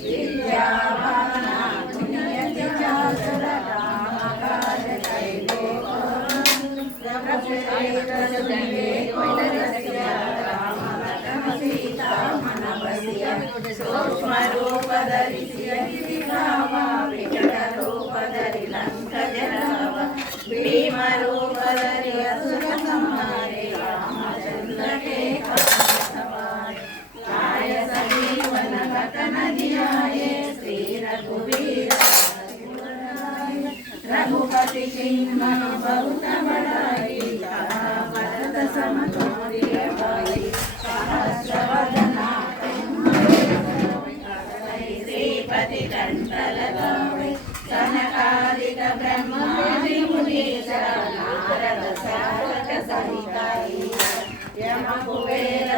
विद्यावान पुण्यति चातुर रामकाज सीता मनवस्य सूक्ष्म रूप धरिಸಿ ವಿರಾಮ ವಿಕಟ ರೂಪ ಧರಿ ಲಂಕ ಜರಾವ ಭೀಮ ರೂಪ ಧರಿ ಅಸುರ ಸಂಹಾರಿ ರಾಮಚಂದ್ರ के सवारे लाय सजीवन कथन धियाये श्री रघुवीर रघुपति किन्मन बहुत बड़ाई भरत सम तुमरिय भाई सहस्रवदना श्रीपति कंठ लगावे सनकादिक ब्रह्मादि मुनीश्वर नारद सारक सहित यम कुबेर